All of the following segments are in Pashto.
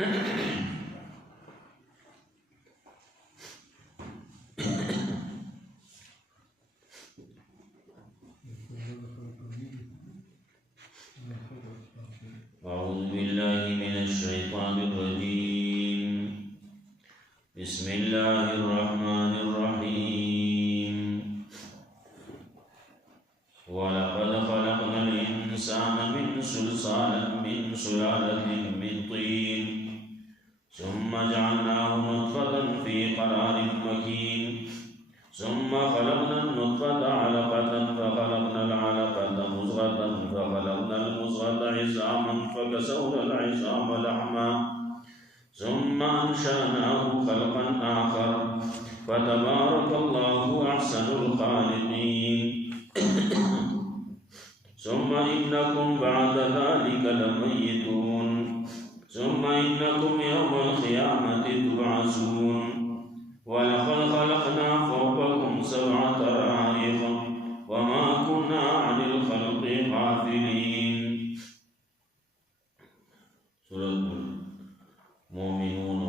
أعوذ بالله من الشيطان الرجيم. بسم الله الرحمن الرحيم. ولقد خلقنا الإنسان من سلالة من طين ثم جعلناه نطفة في قرار مكين ثم خلقنا النطفة علقة فخلقنا العلقة مضغة فخلقنا المضغة عظاما فكسونا العظام لحما ثم أنشأناه خلقا آخر فتبارك الله أحسن الخالقين. ثم إنكم بعد ذلك لميتون ثم إنكم يوم القيامة تبعثون. ولقد خلقنا فوقكم 7 طرائق وما كنا عن الخلق غافلين. سورة المؤمنون.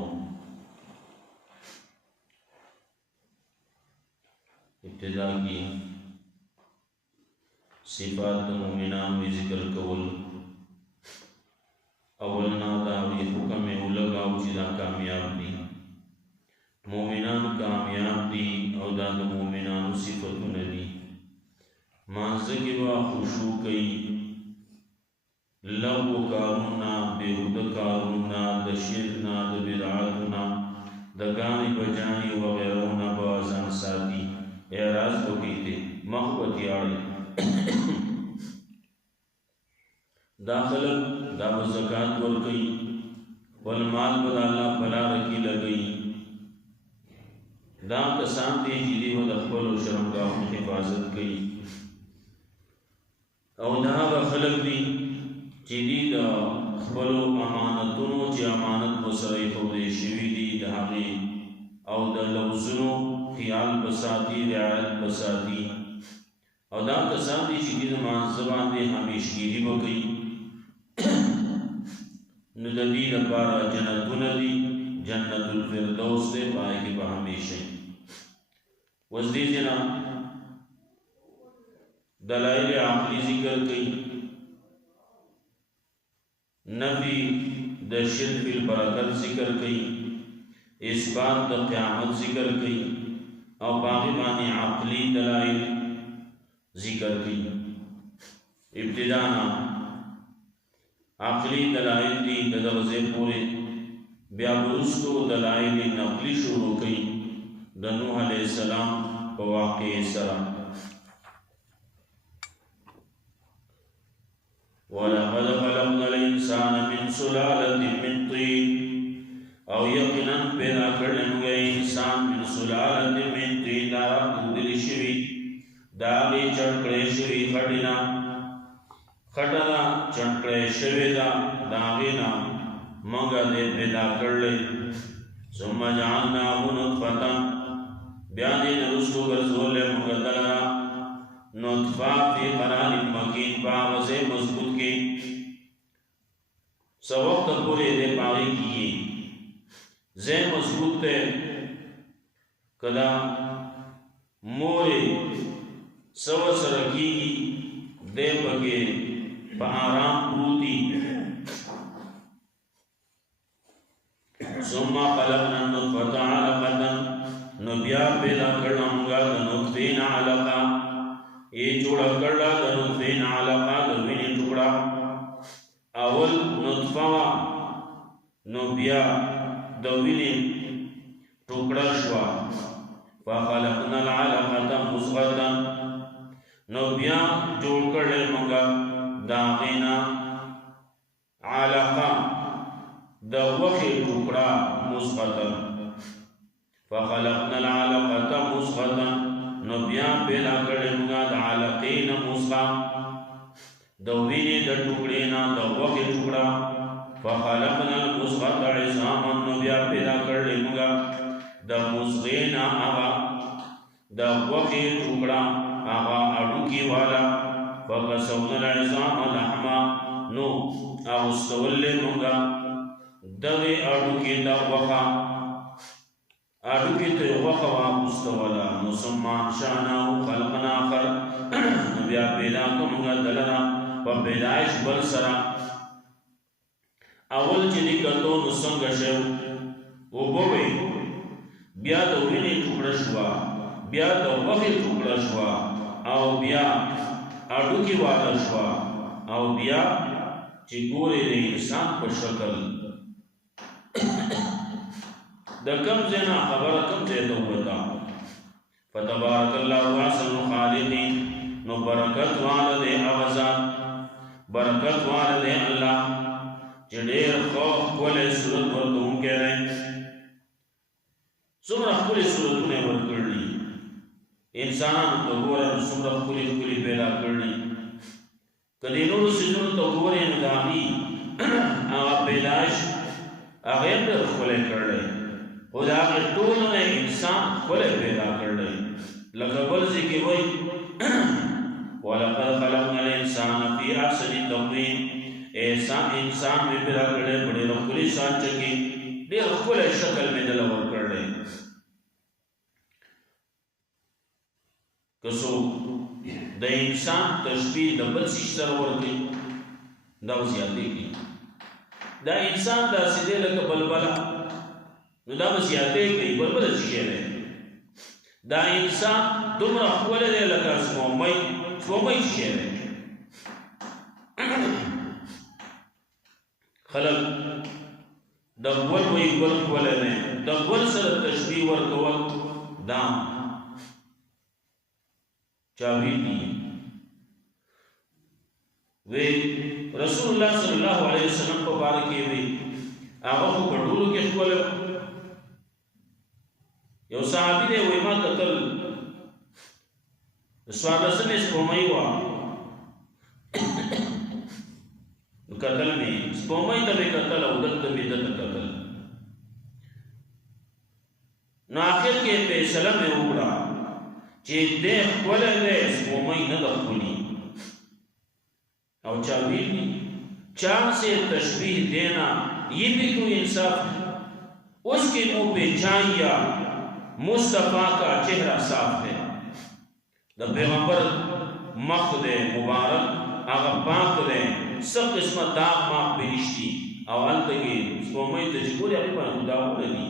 ابتدا کی صفات مومنان بھی ذکر کول. اولنا داوی حکم اولگاو چیزا کامیاب دی. مومنان کامیاب دی او دا مومنان صفتون دی. مانزگی با خشوع کئی لغو کارونا بیہود کارونا دا شرکنا دا بدعاتنا دا گانی بجانی وغیرونا بازان ساتی اعراض بکیتے محبتی آڑی داخل دا بزکاة ورکی والمال بدا اللہ بلا رکی لگئی. دا کسان دی جیدی و دخبر و شرمگاہ حفاظت کی او دا خلق دی جیدی دا خبر و امانتونو چی امانت بسرائی خودی شوی دی دا حقی او دا لوزنو خیال بساتی رعایت بساتی او دا کسان دی جیدی دا منصبان دی ہمیشگیری بکی ندی دا پارا جنتون دی جنت الفردوس دے پائے کی با ہمیشہ وزدی جنا دلائل عقلی ذکر کئی. نفی دا شرک البرکت ذکر کئی. اثبات دا قیامت ذکر کئی او باقی بانی عقلی دلائل ذکر کئی. ابتدانا عقلی دلائل دی دغزے پورے بیابرستو دلائل نقلی شروع کئی. نوح علیہ السلام بواقع سرا. وَلَقَدْ خَلَقْنَا الْإِنسَانَ مِنْ سُلَالَةٍ مِنْ طِينٍ او یقیناً پیدا کرنے گئے انسان من سلالت من طین دارا دودلی شوی داغی چڑکڑے شوی خڑنا خڑنا چڑکڑے شوی دا داغینا منگا دے پیدا کرلے. ثم جعلناه نطفة بیانی نرسو گرزول مقدلرا نطفہ فی قرار مکین پاوزے مضبوط کی سو وقت پورے دے پاگی کیے زے مضبوط تے کدا موری سو سرکی دے پکے پا آرام پروتی. ثم خلقنا النطفة علقة نبیا پیدا کرنا ہونگا دنطفین علقہ یہ جوڑا کرنا دنطفین علقہ دوینی ٹکڑا. اول نطفہ نبیا دوینی ٹکڑا شوا. فخلقنا العلقة مضغة نبیا جوڑ کرنے ہونگا داغینا علقہ دوخی ٹکڑا مضغة. فخلقنا العلقة مضغة نبیا پیدا کرنے ہونگا دا علقین مضغة دوینی دا ٹکڑینا دوخی ٹکڑا. فخلقنا المضغة عظاما نبیا پیدا کرنے ہونگا دا مضغین آغا دوخی ٹکڑا آغا اڑوکی والا. فکسونا العظام لحما نو اغسطول ہونگا دغه اړو کې دا وخا اړو کې ته وخا واستولا نو ثم انشأناه خلقنا آخر بیا پیدا کومه دلنا په پیدائش بل سره اول چې کتو نو څنګه شو وګوي بیا د وینې ټوکړه شو بیا د وخې ټوکړه شو او بیا اډو کې واده شو او بیا چې ګورې د انسان په شکل د کم ځنا خبره کم ځای ته وتا فتبارک الله احسن الخالقین نو برکت والده اوزا برکت والده الله چې ډېر خوف کولې صورت ورکوم کړي څومره خپلې صورتونه ورکړي انسانانو ته ګوره څومره خپلې پیدا کړي کدی نور سيزونو ته ګورې نو دامي هغه پیدائش هغه ډېر خپلې کړي او دا ټول نه انسان خپلې پیدا کړي لکه بل ځکه وایي ولقد خلقنا الانسان في احسن تقويم انسان میں پیدا کړي بڑے رخلی شان چکی ډېر خپل شکل میں دلور کړي کسو د انسان تشبیه د بل څه سره ورته دا زیاتې کی دا انسان دا سیده لکه بلبلا نو دا زیاتې کی بلبل څه نه دا انسان دومره خپل دی لکه سپومای څه نه خلق دغول وی گل کولنے دغول سر تشبیح ورکول دام چاوی دی وی رسول اللہ صلی اللہ علیہ وسلم کو بارکی وی آغا خو کٹولو کی خول یو صحابی دے وی ما قتل سوالسن اس پومائی وا قتل میں سپومائی تبی قتل او دل تبی دل قتل نو آخر کے فیصلہ میں اگڑا چی دیکھ کولے دے سپومائی ندخ کلی او چاویل نہیں چاند سے تشبیح دینا یہ بھی کوئی انصاف ہے اس کے منہ پہ چاہیا مصطفیٰ کا چہرہ صاف ہے دا پیغمبر مخ دے مبارک آغا پاک دے سب قسمت داغ ماں پیشتی او علتگی سپومائی تجکوری اپنی پر خداو لگی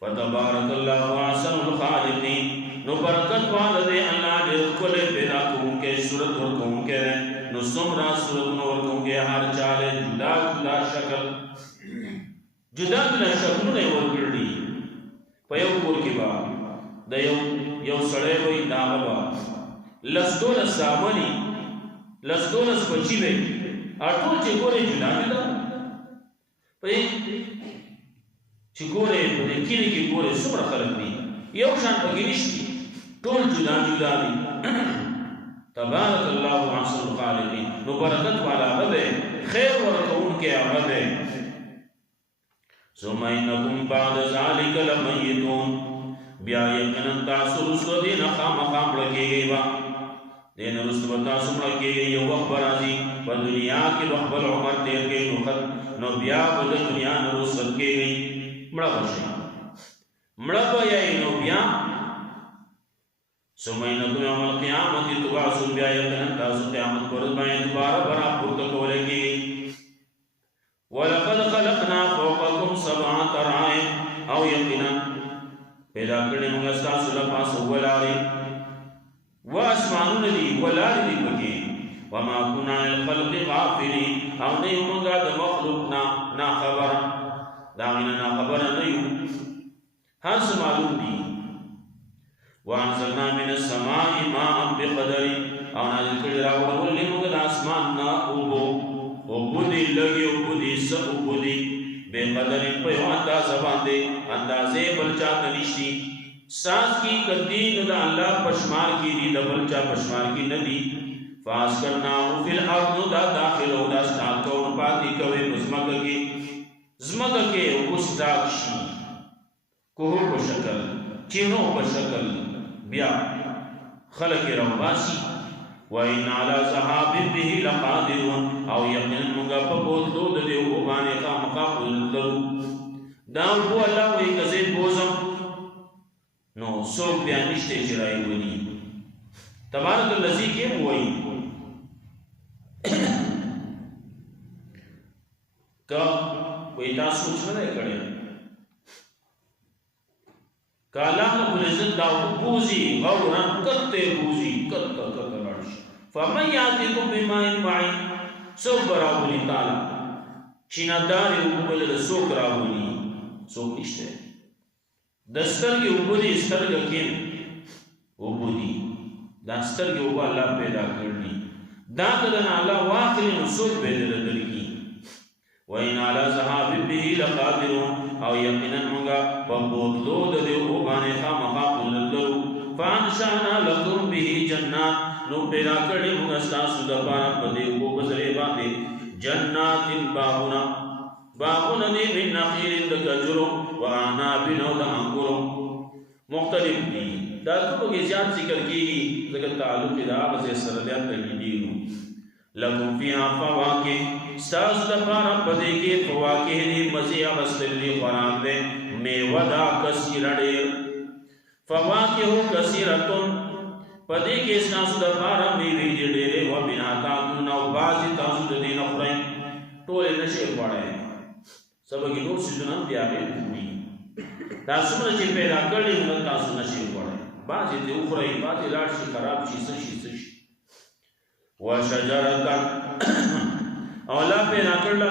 فتبارک اللہ واسن الخالقین نو برکت والدے اللہ جل کلے پیدا کون کے صورت ورکون کے نو سمرا صورت ورکون کے ہر چالے جدا جدا شکل نے ورکڑی پیو کور کی بات دا یو سڑے ہوئی داغبا لسدون سامنی لسدون سپچی بے آٹھول چکورے جدا جدا پئی چکورے پدے کینی کی کورے سمر خلق دی یو شان پکی نشتی ٹول جدا جدا دی تبارک اللہ احسن الخالقین نو برکت والا غدے خیر ورکون کے غدے ثم انکم بعد ذالک لمیتون بیا یقیناً تاثر رسو دینا خام لگے گئی با دین رسو تاثر لگے گئی یو وقت برازی و دنیا کی وقت عمر تیر گئی نو بیا بدا دنیا نرسل کے گئی مڑا بشی مڑا بیائی نو بیا سمینکم یوم القیامتی تباسو بیا یقیناً تاثر قیامت پرد بائیں دوبارہ برا پرتکو لگے گئی وَلَقَدْ خَلَقْنَا فَوْقَكُمْ سَبْعَ طَرَائِقَ او یقیناً پیدا کرنے مگستا سلا پاس ولاری و اسمانون دی ولاری دی بکی وما کنا الخلق غافلی او نیو منگا دا مخلوقنا نا خبر داغینا نا خبر نیو ہر سمالون دی وانزلنا من السماء ماء بقدری او نازل کردی راوڑا ولی مگد آسمان نا اوبو اوبودی لگی اوبودی سب اوبودی بے قدر ان پہ اندازہ باندے اندازے بلچا نشتی ساز کی قدین دا اللہ پشمار کی دی دا بلچا پشمار کی ندی فاس کرنا ہوں فی الارض دا داخل ہو دا ستاک کون پاتی کوئے زمگا کے اکستاک شی کوہو کو شکل چینوں کو شکل بیا خلق رو باسی وَإِنَّ عَلَى ذَهَابٍ بِهِ لَقَادِرُونَ او یقینا موږ په بوتلو د دې اوبو باندې خامخا قدرت لرو دا اوبو الله وایي که زه بوځم نو څوک بیا نشته چې راولي تبارک الذی کې وایي که وایي تاسو څه نه کړی که الله رب العزت دا بوزي غورا کته بوزي کته لړش فمن یاتیکم بماء معین سوک راولي تعالی چیندار وګبل د سوک راولي سوک نشته دسترګي وګړي سترګې کې وګړي دسترګي وګ الله پیدا کړی دا کله الله واخلي نو سوک پیدا درګي وَإِنَّ عَلَى ذَهَابٍ بِهِ لَقَادِرُونَ او یقینا موږ په بوتلو د دې اوبو باندې خامخا قدرت لرو فَأَنشَأْنَا لَكُمْ بِهِ جَنَّاتٍ نو پیدا کړی موږ ستاسو دپاره په دې اوبو په ذریعه باندې جنات باغونه دي من نخیل د کجورو وعناب او د انګورو مختلف دي دا ټول زیات ذکر کیږي ځکه تعلق دا به سره دی لکم فیها فواکه ستاسو دپاره په دې کې فواکه دي مزې اخیستل دي خوراک دی میوه دا کثیره ډېر فواکه کثیرتون په دې کې ستاسو دپاره میوې دي ډېرې ومنها تاکلون او بعضې تاسو د دې نه خورئ ټولې نشئ خوړی سبا کې نور څیزونه هم د هغې خوري دا څومره چې پیدا کړي نو تاسو نشئ خوړی بعضې دې وخورئ بعضې لاړ شي خراب شي څه شي وشجرتا او الله پیدا کړل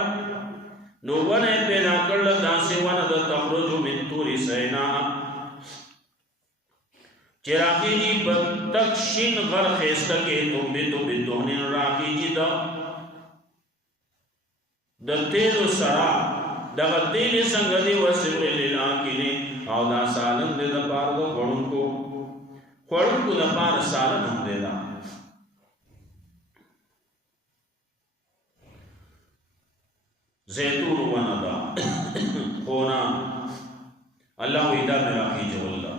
نو ونه پیدا کړل داسې ونه د تخرج من طور سینا چې راکېږي په تک شین غر ښایسته کې تنبت بدهن راکېږي د تیلو سره دغه تیلې څنګه دي وسبل للآکلین او دا سالم دی دپاره د خوړونکو دپاره سالم هم دی دا زیتون ونه دا خونا الله وی دا میرا خیجو اللہ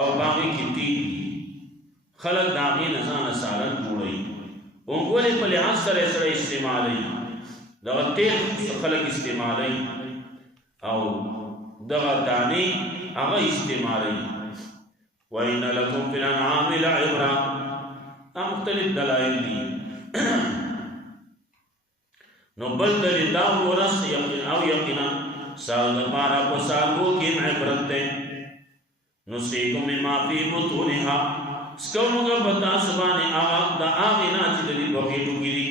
او باقی کی تیل خلق داغی نزان سالن جوڑی انگولی پلی حصر اسر استعمالی دغا تیل خلق استعمالی او دغا دانی اغا استعمالی وَإِنَّ لَكُمْ فِي الْأَنْعَامِ لَعِبْرَةً مختلف دلائل دی نو بل دلیل دا ورس او یقینا سال دپارا په سالو کې عبرت ده نسقيكم مما في بطونها سکومغه پتا سبانه هغه د هغه نه چې د دې بکیټو کې دي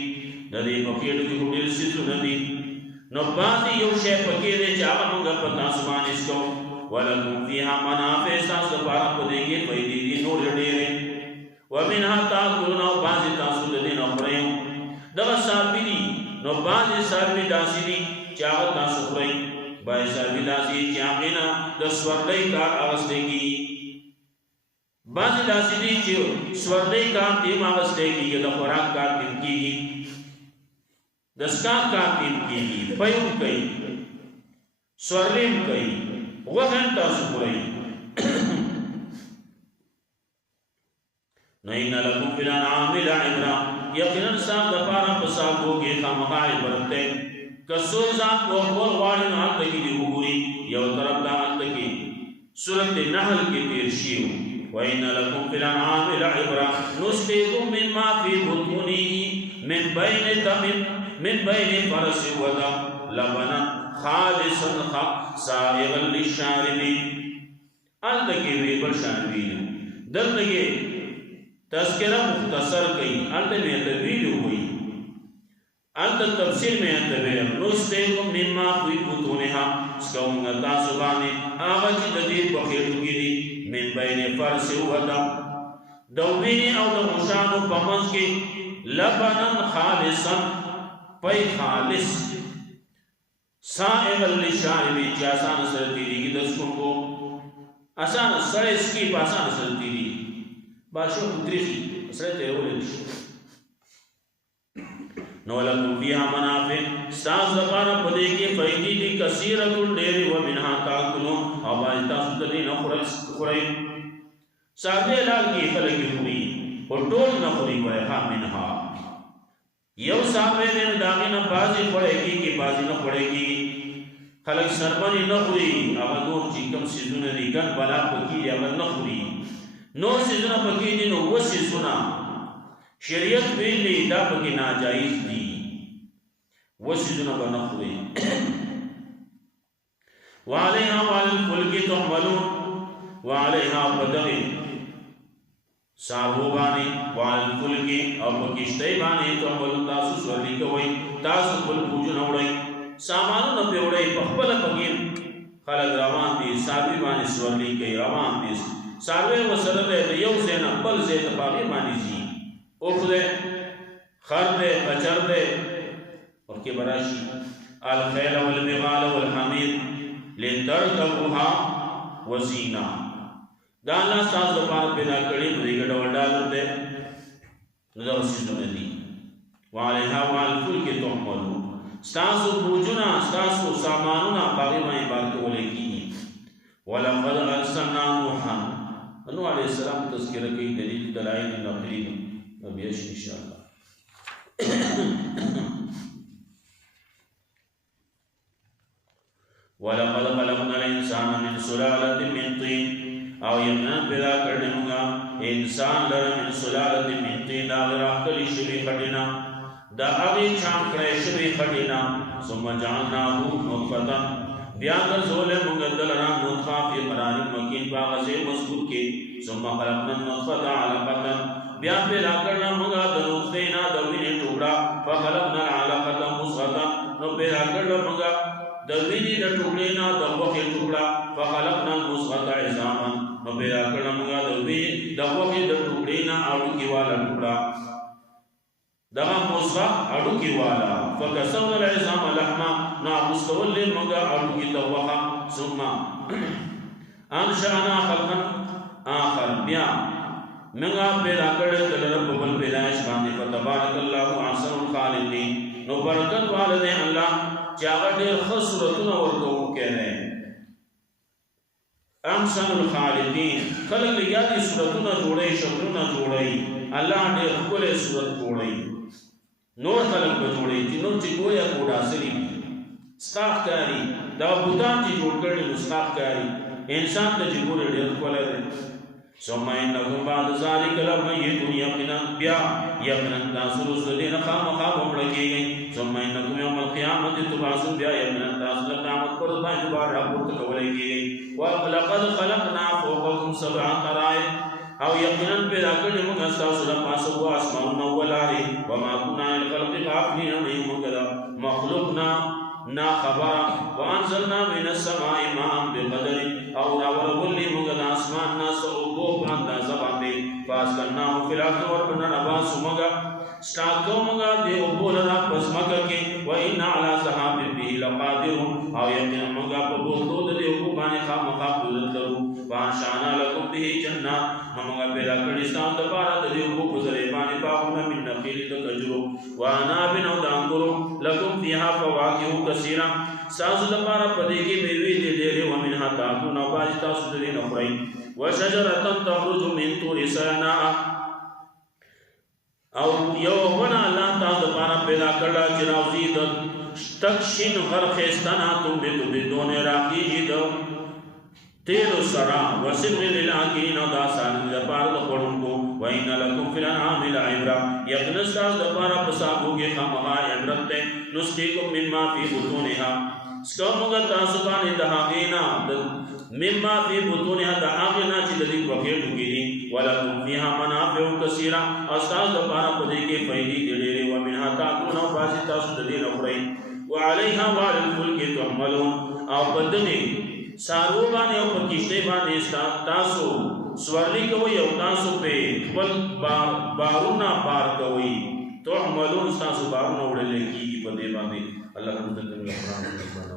د دې بکیټو کې ډېر څه دي نو باندې یو شی پکې دی چې هغه موږ پتا سبانه سکو ولکم فيها منافع تاسو دپارا په دې کې فائدې دي نور ډېرې ومنها تاكلون او باندې تاسو د دې نه خورئ دغه ساربي دي نو بعضې ساروي داسې دي چې هغه تاسو خورئ بعضې ساروي داسې چې هغې نه د سورلۍ کار اخیستی کېږي بعضې داسې دي چې سورلۍ کار تیم اخیستی کېږي د خوراک کار تیم کېږي د سکاک کار تیم کېږي پی هم کوي سورلۍ هم کوي غوښه هم تاسو خورئ نو ان لکم فی الانعام لعبرة یقینا صاحب دپارا پسابو کې خامخا عبرت ده که څوک ځان وخور غواړي نو هلته کې دې وګوري یو طرف دا هلته کې سورت نحل کې تیر شي وَإِنَّ لَكُمْ فِي الْأَنْعَامِ لَعِبْرَةً نُسْقِيكُم مِّمَّا فِي بُطُونِهِ من بين فرس ودم لبنا خالصا سائغا للشاربين هلته کې وی بل شاربین دلته کې تذکرہ مختصر کئی انت میں تبیل ہوئی انت تفسیر میں تبیل نسقیکم مما فی بطونها سکونگا تاسبانی آغا چی ددیر بخیرو کی دی من بین فرس و دم دوبینی او دمشانو پمنز کی لبنن خالصا پی خالص سائغا لشاربی چی آسان سرطی دی کی دسکن کو آسان سرس کی پاسان سرطی دی باشو مدرخی اسره ته ولې نو لکم فيها منافع استاذ زبانه پدې کې فائدې دي کثیره ډېرې و منها تاکلون او باید تاسو د دې نه خورئ ساده لال کې خلک خوري ټول نه خوري وایها منها یو صاحب دې داغه نه بازي پړېږي کې بازي نه پړېږي خلک سرمنی نه خوري هغه نور چې کوم سيزونه دي ګن بلا پکې هغه نه خوري نور سيزونه پکې دي نو وسيزونه شریعت ویلي دا پکې ناجایز دي وسيزونه به نه خوري وعليها وعلى الفلك تحملون وعليها بدغي سارو باندې وعلى الفلك او پکشتي باندې تحملون تاسو سورلي کوي تاسو خپل پوجا وړي سامانونه په وړي په خپل پکې خلک روان دي ساروي باندې سورلي کوي روان دي ساروي وسره د یو ځای نه بل ځای ته باندې باندې شي او خدای خر دې بچر دې اور کې براشي الخيل والبغال والحمير لتركبوها وزينة دا الله تاسو لپاره پیدا کړی دی ګډوډ ډالر دې نو وسیزونه دي وعليها وعلى الفلك تحملون تاسو بوجنا تاسو سامانونه باندې باندې بارکول کیږي ولقد ارسلنا نوحا نوح عليه السلام تذکرہ کوي دلیل دلائل نقلی نبی ان شاء الله ولقد خلقنا الانسان من سلاله من طين او یمنا پیدا کړل موږ انسان لره من سلاله من طين دا راکلی شوی خټینا دا هغه چام کړی شوی خټینا ثم جعلناه نطفه بیا د زول موږ دلرا نطفه په قرار مکین باغه مضبوط کې ثم خلقنا النطفه علقه بیا پیدا کړل موږ د نطفه نه د وینې ټوکړه فخلقنا العلقه مضغه نو پیدا کړل موږ د وینې د ټوکړې نه د وخت ټوکړه فخلقنا المضغه عظاما نو پیدا کړل موږ د وینې د وخت د ټوکړې نه اړو کې والا ټوکړه دغه مضغه اړو کې والا فكسونا العظام لحما نو مستول موږ اړو کې توخه ثم انشأنا خلقا آخر بیا موږ پیدا کړل د رب بل پیدائش باندې فتبارك الله احسن الخالقين نو برکت والده الله چاغه ډېر خصورتونه ورته وکړي احسن الخالقین خلق لګیا صورتونه جوړي شکلونه جوړي الله ډېر خپل صورت جوړي نور خلق به جوړي چې نور چې ګویا کوډا سری ستاخ کاری دا بوتان چې جوړ کړي مستاخ کاری انسان ته چې ګوره ډېر خپل دی ثم انکم بعد ذلك لمیتون یقینا بیا یقینا تاسو رسولین خامخا مړه کیږئ ثم انکم یوم القیامت تبعثون بیا یقینا تاسو د قیامت پر ورځ دوباره راپورته کولای کیږئ ولقد خلقنا فوقکم سبع طرائق او یقینا پیدا کړی موږ تاسو د پاسه و اسمانونه ولاري وما كنا للخلق غافلين موږ مخلوقنا نا خبر وانزلنا من السماء ماء بقدر او راولي موږ د اسمان ناس او کو پرنده زباندې فاسکناه فی الارض وربنا نباس موږ ستاکو موږ دی او بولنا پس مکه کې و ان علی ذهاب به لقادر او یقینا موږ په بوتلو د دې کو باندې خامخا قدرت لرو وانشانا لكم به جنات موږ پیدا کړی ستاسو لپاره د دې کو په ذریعہ باندې باغونه من نخیل د کجرو وانا بنو دانګرو لكم فيها فواكه كثيرا تاسو لپاره پدې کې میوې دي ډېرې و منها تاکلون او باج تاسو دې نه خورئ وشجرة تخرج من طور سيناء او یو ونه الله تاسو لپاره پیدا کړل چې راوځي د تکشین غرخستانه تو بدون راکیږي د تیر سرا وسبغ للعاقلین دا سان لپاره د خورونکو وان لکم فی الانعام لعبرة یقینا تاسو لپاره په صاحبو کې خامخا عبرت ده نسقیکم مما فی بطونها څنګه تاسو باندې د هغینا مما فی بطونها د هغینا چې د دې وکړو کې دي ولکم فیها منافع کثیره او تاسو لپاره په دې کې فائدې ډېرې و منها تاکلون او باز تاسو د دې نه خورئ وعليها وعلى الفلك تحملون او بدنه سارو باندې او پکشته باندې تاسو سوارلی کوي او تاسو په خپل بارونه بار کوي تحملون تاسو بارونه وړل کیږي په دې باندې الله دې قرآن